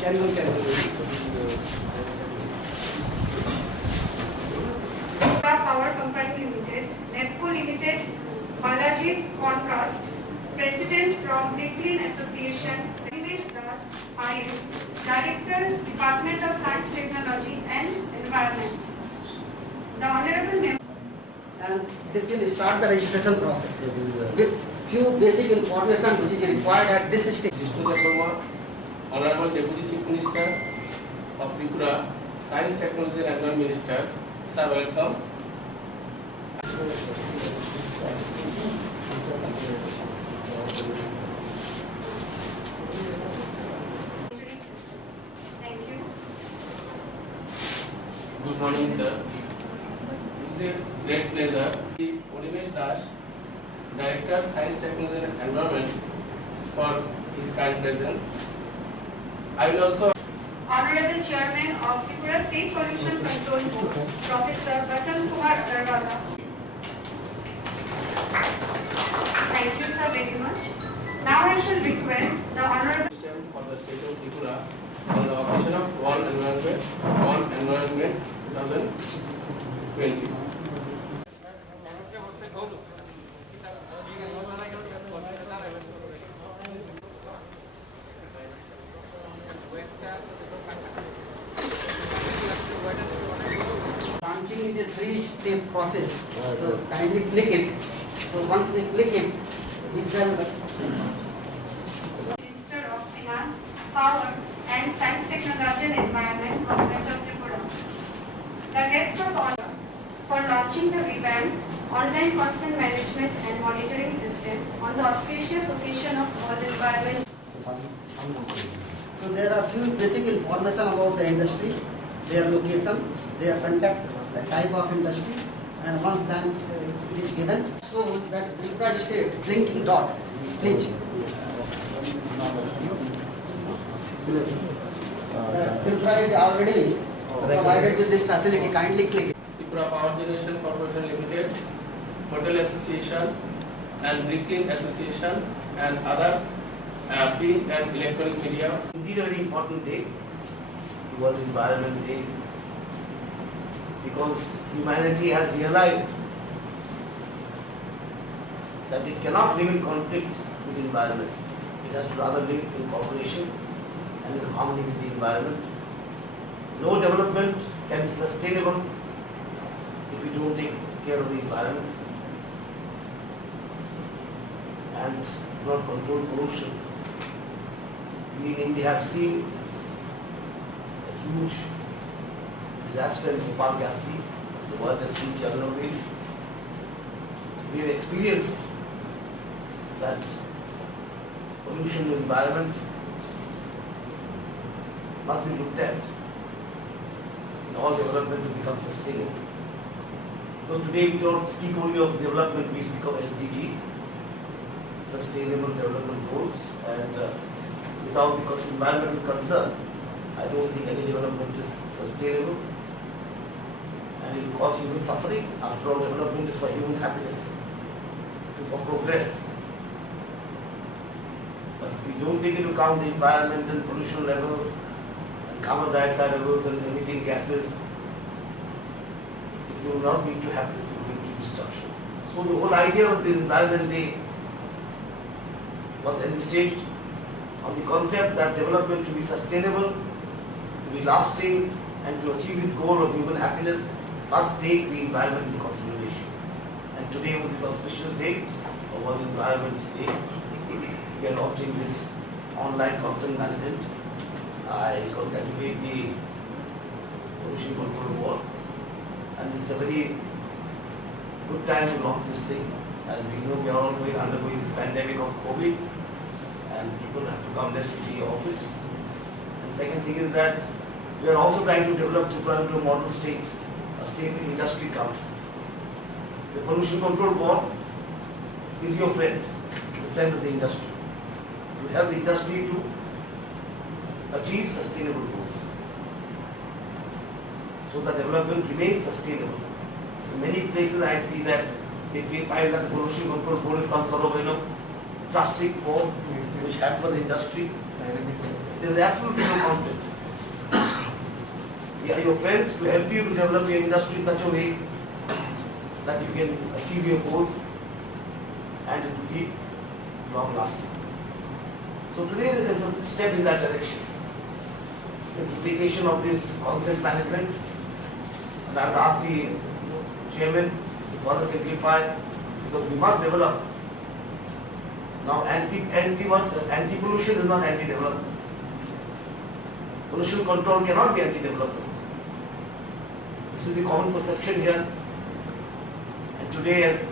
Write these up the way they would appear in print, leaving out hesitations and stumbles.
Power Company Limited, NEPCO Limited, Balaji Concast, President from Bricklin Association, Nilesh Das, IS, Director, Department of Science, Technology and Environment. The Honorable Member. And this will start the registration process with few basic information which is required at this stage. Honorable Deputy Chief Minister of Tripura, Science, Technology and Environment Minister, sir, welcome. Thank you. Good morning, sir. It is a great pleasure. Nilesh Das, Director, Science, Technology and Environment, for his kind presence. I will also. Honorable Chairman of Tripura State Pollution Control Board, Professor Vasant Kumar Agarwala. Thank you, sir, very much. Now I shall request the Honorable For the state of Tripura on the occasion of World Environment 2020. Launching is a three-step process. So kindly click it. So once we click it, we shall. Minister of Finance, Power and Science, Technology and Environment, Government of Tripura. The guest of honor for launching the revamped online consent management and monitoring system on the auspicious occasion of World Environment. So there are few basic information about the industry, their location, their contact, the type of industry, and once then it is given, so that Tripura State blinking dot, please. Tripura is already provided with this facility, kindly click it. Tripura Power Generation Corporation Limited, Hotel Association and Bricklin Association and other print and electronic media. Indeed, a very important day, World Environment Day, because humanity has realized that it cannot live in conflict with the environment. It has to rather live in cooperation and in harmony with the environment. No development can be sustainable if we don't take care of the environment and not control pollution. We in India have seen a huge disaster in Bhopal Gastly. The world has seen Chernobyl. We have experienced that pollution in the environment must be looked at in all development to become sustainable. So today we don't speak only of development, we speak of SDGs, Sustainable Development Goals, and without the environmental concern, I don't think any development is sustainable and it will cause human suffering. After all, development is for human happiness, for progress. But if we don't take into account the environment and pollution levels, and carbon dioxide levels and emitting gases, it will not lead to happiness, it will lead to destruction. So the whole idea of this Environment Day was envisaged on the concept that development to be sustainable, to be lasting, and to achieve its goal of human happiness must take the environment into consideration. And today, on this auspicious day, of World Environment Day, we are launching this online consent management. I congratulate the Pollution Control Board, and it's a very good time to launch this thing. As we know, we are all undergoing this pandemic of COVID, and people have to come less to the office. And second thing is that we are also trying to develop Tripura into a model state, a state where industry comes. The Pollution Control Board is your friend, the friend of the industry, to help the industry to achieve sustainable goals, so that development remains sustainable. In many places I see that they find that the Pollution Control Board is some sort of, plastic bomb which hampers industry. There is absolutely no conflict. They are your friends to help you to develop your industry in such a way that you can achieve your goals and it will be long lasting. So today there is a step in that direction. The implication of this concept management, and I would ask the chairman to further simplify, because we must develop. Now anti-pollution is not anti-development. Pollution control cannot be anti-development. This is the common perception here. And today, as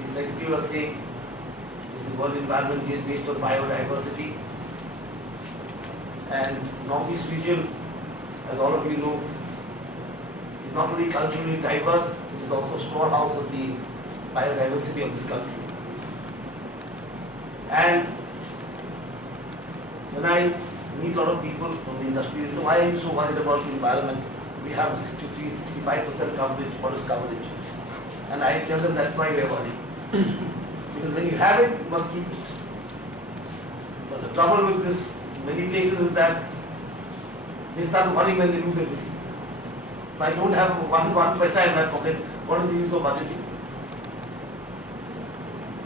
the secretary was saying, this is World Environment Day based on biodiversity. And Northeast region, as all of you know, is not only culturally diverse, it is also a storehouse of the biodiversity of this country. And when I meet a lot of people from the industry, they say, why are you so worried about the environment? We have 63-65% coverage, forest coverage. And I tell them that's why we are worried. Because when you have it, you must keep it. But the trouble with this, many places, is that they start worrying when they lose everything. If I don't have one paisa in my pocket, what is the use of budgeting?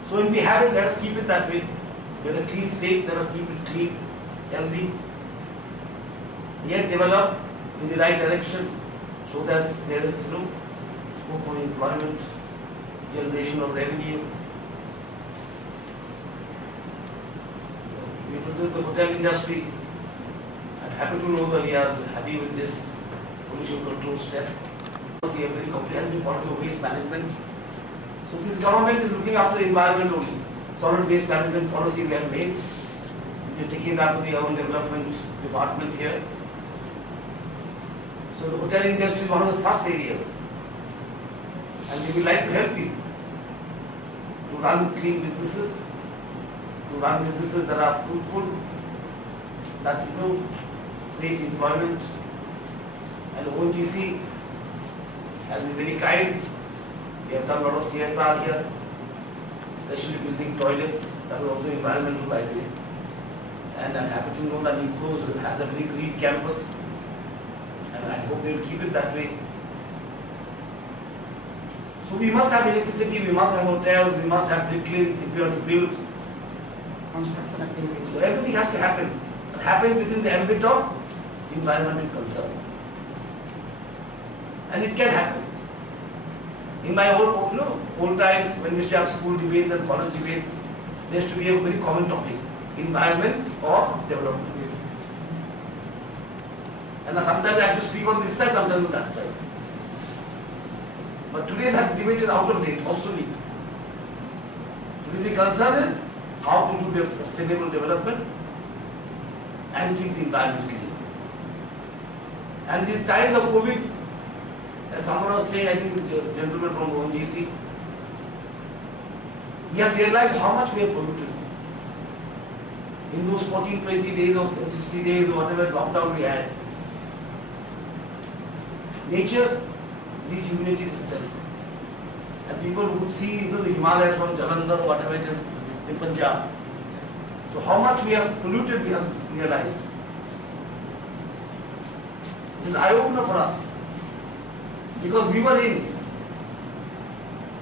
So when we have it, let us keep it that way. We have a clean state, let us keep it clean, healthy, yet develop in the right direction so that there is scope for employment, generation of revenue. We represent the hotel industry. I'm happy to know that we are happy with this pollution control step. We have a very comprehensive policy of waste management. So this government is looking after the environment only. Solid waste management policy we have made. We are taking it up to the urban development department here. So the hotel industry is one of the thrust areas. And we would like to help you to run clean businesses, to run businesses that are fruitful, that create employment. And ONGC has been very kind. We have done a lot of CSR here, especially building toilets. That is also environmental, by the way. And I'm happy to know that IFCO has a very green campus, and I hope they will keep it that way. So we must have electricity, we must have hotels, we must have bricklanes if we are to build. Construction activities. So everything has to happen, but happen within the ambit of environmental concern. And it can happen. In my old times, when we used to have school debates and college debates, there used to be a very common topic: environment or development. And sometimes I have to speak on this side, sometimes on that side. But today that debate is out of date, obsolete. Today the concern is how to do sustainable development and keep the environment clean. And these times of COVID, as someone was saying, I think the gentleman from ONGC, we have realized how much we have polluted. In those 14, 20 days or 60 days or whatever lockdown we had, nature rejuvenated itself. And people would see the Himalayas from Jalandhar or whatever it is in Punjab. So how much we have polluted, we have realized. It is eye-opener for us. Because we were in,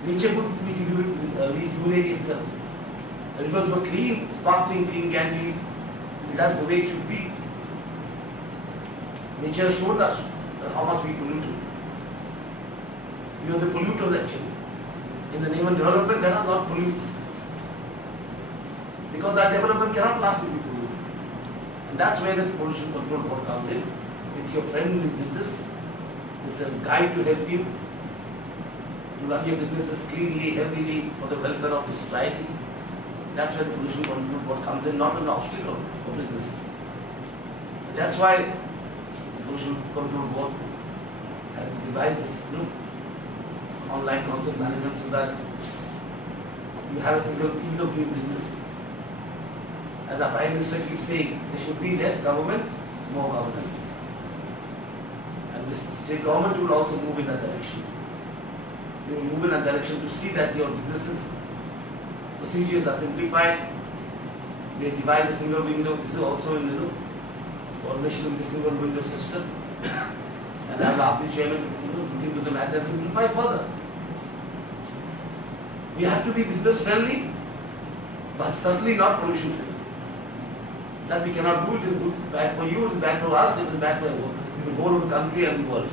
nature could rejuvenate itself. The rivers were clean, sparkling, clean Ganges. That's the way it should be. Nature showed us how much we polluted. We were the polluters actually. In the name of development, let us not pollute. Because that development cannot last if we pollute. And that's where the pollution control board comes in. It's your friend in business. It's a guide to help you to run your businesses cleanly, healthily, for the welfare of the society. That's where the pollution control board comes in, not an obstacle for business. And that's why the pollution control board has devised this online concept management so that you have a single piece of doing business. As our Prime Minister keeps saying, there should be less government, more governance. And the state government will also move in that direction. You will move in that direction to see that your businesses, procedures are simplified, We have devised a single window. This is also in the coordination with the single window system. And I will ask the chairman to look into the matter and simplify further. We have to be business friendly, but certainly not pollution friendly. That we cannot do. It is good, bad for you, it is bad for us, it is bad for the whole of the country and the world.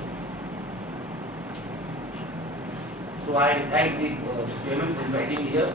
So I thank the chairman for inviting me here.